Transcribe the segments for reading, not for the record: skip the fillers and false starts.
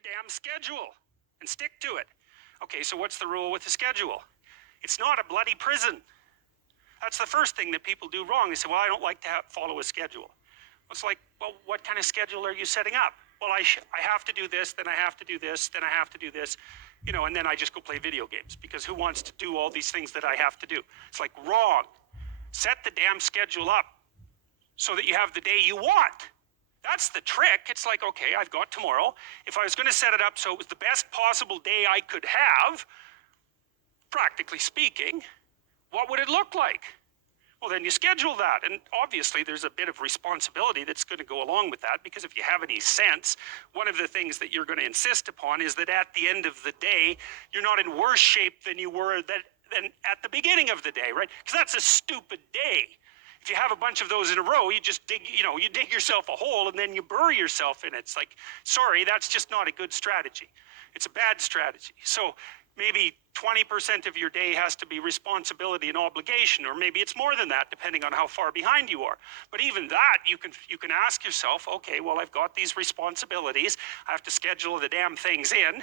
a damn schedule and stick to it. Okay, so what's the rule with the schedule? It's not a bloody prison. That's the first thing that people do wrong. They say, well, I don't like to follow a schedule. It's like, well, what kind of schedule are you setting up? Well, I have to do this, then I have to do this, then I have to do this, and then I just go play video games, because who wants to do all these things that I have to do? It's like, wrong. Set the damn schedule up so that you have the day you want. That's the trick. It's like, okay, I've got tomorrow. If I was going to set it up so it was the best possible day I could have, practically speaking, what would it look like? Well, then you schedule that. And obviously there's a bit of responsibility that's going to go along with that, because if you have any sense, one of the things that you're going to insist upon is that at the end of the day, you're not in worse shape than you were than at the beginning of the day, right? Because that's a stupid day. If you have a bunch of those in a row, you just dig yourself a hole and then you bury yourself in it. It's like, sorry, that's just not a good strategy. It's a bad strategy. So maybe 20% of your day has to be responsibility and obligation, or maybe it's more than that, depending on how far behind you are. But even that, you can ask yourself, okay, well, I've got these responsibilities. I have to schedule the damn things in.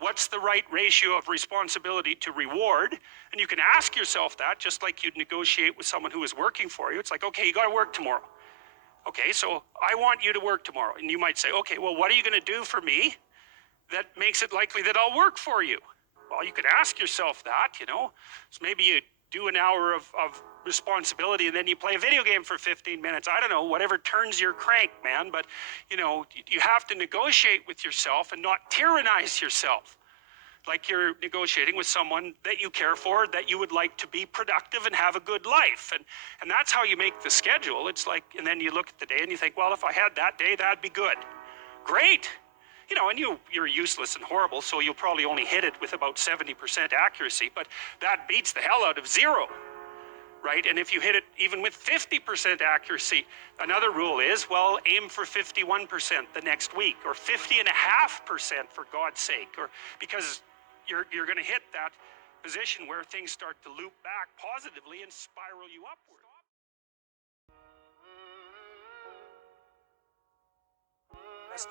What's the right ratio of responsibility to reward? And you can ask yourself that, just like you'd negotiate with someone who is working for you. It's like, okay, you got to work tomorrow. Okay, so I want you to work tomorrow. And you might say, okay, well, what are you going to do for me that makes it likely that I'll work for you? Well, you could ask yourself that, So maybe you do an hour of responsibility and then you play a video game for 15 minutes. I don't know, whatever turns your crank, man. But, you have to negotiate with yourself and not tyrannize yourself. Like you're negotiating with someone that you care for, that you would like to be productive and have a good life. And that's how you make the schedule. It's like, and then you look at the day and you think, well, if I had that day, that'd be good. Great. And you're useless and horrible, so you'll probably only hit it with about 70% accuracy, but that beats the hell out of 0, right? And if you hit it even with 50% accuracy, another rule is, well, aim for 51% the next week, or 50.5% for God's sake, or because you're going to hit that position where things start to loop back positively and spiral you upward.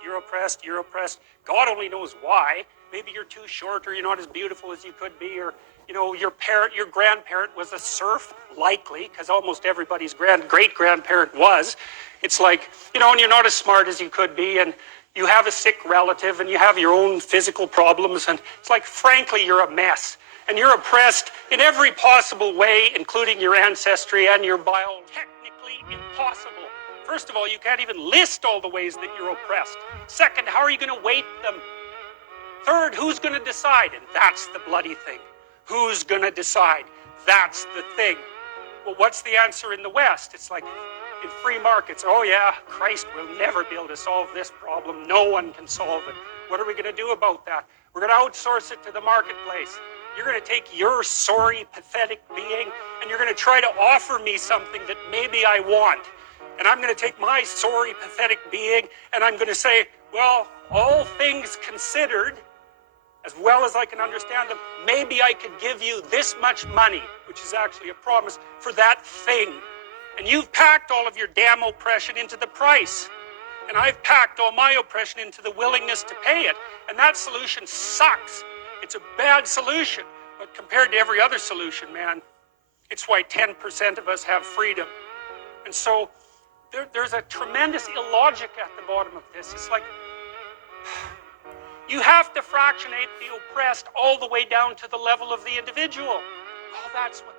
You're oppressed. God only knows why. Maybe you're too short, or you're not as beautiful as you could be, or your grandparent was a serf, likely, because almost everybody's great-grandparent was. It's like, and you're not as smart as you could be, and you have a sick relative, and you have your own physical problems, and it's like, frankly, you're a mess. And you're oppressed in every possible way, including your ancestry and your bio. Technically impossible. First of all, you can't even list all the ways that you're oppressed. Second, how are you going to weight them? Third, who's going to decide? And that's the bloody thing. Who's going to decide? That's the thing. Well, what's the answer in the West? It's like in free markets, oh yeah, Christ will never be able to solve this problem. No one can solve it. What are we going to do about that? We're going to outsource it to the marketplace. You're going to take your sorry, pathetic being, and you're going to try to offer me something that maybe I want. And I'm going to take my sorry, pathetic being, and I'm going to say, well, all things considered, as well as I can understand them, maybe I could give you this much money, which is actually a promise, for that thing. And you've packed all of your damn oppression into the price. And I've packed all my oppression into the willingness to pay it. And that solution sucks. It's a bad solution. But compared to every other solution, man, it's why 10% of us have freedom. And so there's a tremendous illogic at the bottom of this. It's like, you have to fractionate the oppressed all the way down to the level of the individual. Oh, that's what